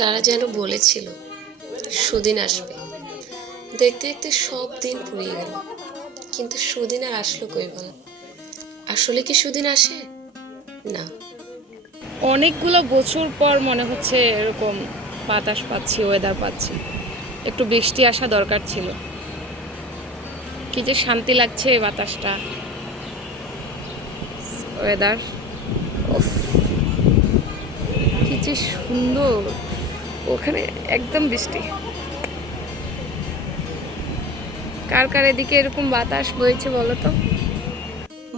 কারা যেন বলেছিল সুদিন আসবে, দেখতে দেখতে সব দিন ফুরিয়ে গেল, কিন্তু সুদিন আর আসলো কই বল? আসলে কি সুদিন আসে? না। অনেকগুলো বছর পর মনে হচ্ছে এরকম বাতাস পাচ্ছি, ওয়েদার পাচ্ছি। একটু বৃষ্টি আসা দরকার ছিল। কি যে শান্তি লাগছে এই বাতাসটা, ওয়েদার, ওফ, কি যে সুন্দর। ওখানে একদম বৃষ্টি। কার কার এদিকে এরকম বাতাস বইছে বলো তো?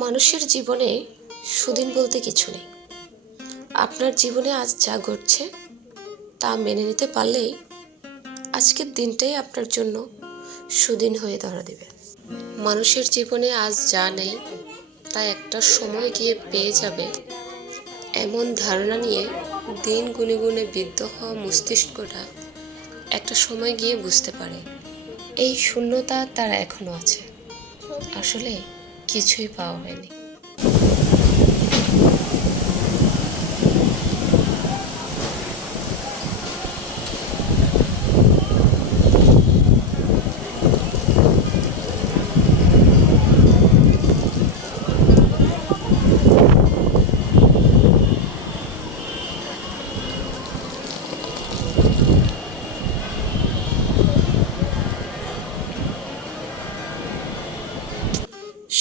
মানুষের জীবনে সুদিন বলতে কিছু নেই। আপনার জীবনে আজ যা ঘটছে তা মেনে নিতে পারলেই আজকের দিনটাই আপনার জন্য সুদিন হয়ে ধরা দেবে। মানুষের জীবনে আজ যা নেই তা একটা সময় গিয়ে পেয়ে যাবে, এমন ধারণা নিয়ে দিন গুনে গুনে বিদ্ধ হওয়া মস্তিষ্কটা একটা সময় গিয়ে বুঝতে পারে এই শূন্যতা তার এখনো আছে, আসলে কিছুই পাওয়া হয়নি।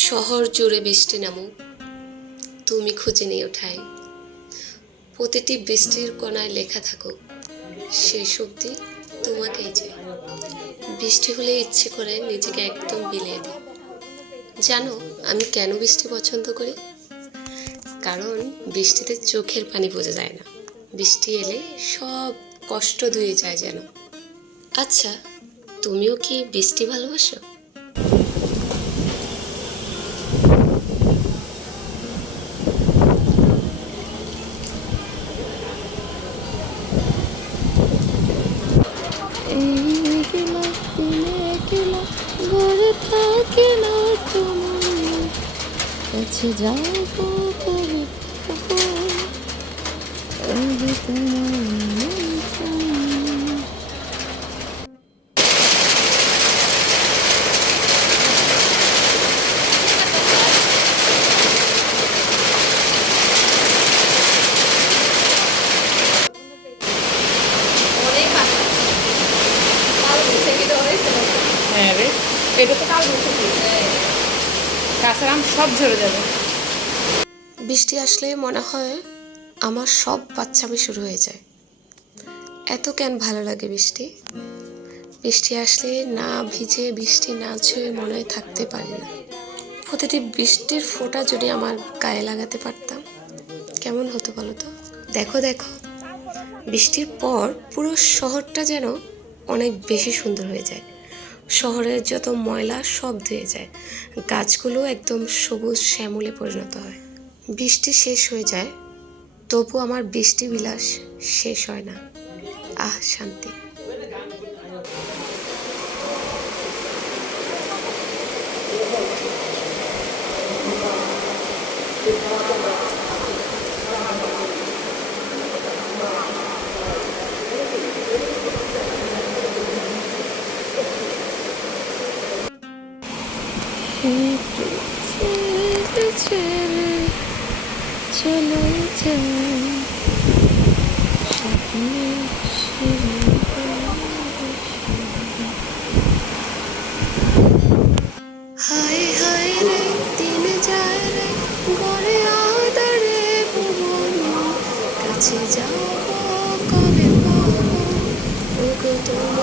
শহর জুড়ে বৃষ্টি নামুক, তুমি খুঁজে নিয়ে ওঠায়, প্রতিটি বৃষ্টির কণায় লেখা থাকুক সেই শক্তি তোমাকেই চাই। বৃষ্টি হলে ইচ্ছে করে নিজেকে একদম বিলিয়ে দিই। জানো আমি কেন বৃষ্টি পছন্দ করি? কারণ বৃষ্টিতে চোখের পানি বোঝা যায় না, বৃষ্টি এলে সব কষ্ট ধুয়ে যায় যেন। আচ্ছা, তুমিও কি বৃষ্টি ভালোবাসো? কাছে যাবো কবে হ্যাঁ রে, এটা তো কাল কাঁচার আম সব ঝরে যাবে। বৃষ্টি আসলে মনে হয় আমার সব বাচ্চামি শুরু হয়ে যায়। এত কেন ভালো লাগে বৃষ্টি? বৃষ্টি আসলে না ভিজে, বৃষ্টি না ছুঁয়ে মনে হয় থাকতে পারি না। প্রতিটি বৃষ্টির ফোঁটা যদি আমার গায়ে লাগাতে পারতাম কেমন হতো বলো তো? দেখো দেখো, বৃষ্টির পর পুরো শহরটা যেন অনেক বেশি সুন্দর হয়ে যায়। শহরের যত ময়লা সব ধুয়ে যায়, গাছগুলো একদম সবুজ শ্যামলে পরিণত হয়। বৃষ্টি শেষ হয়ে যায়, তবু আমার বৃষ্টি বিলাস শেষ হয় না। আহ, শান্তি। চলে যায় হায় হায় রে, দিন যায় রে, গড়ে আদরে ভুবন, কাছে যাব কবে পাবো ওগো তোমার।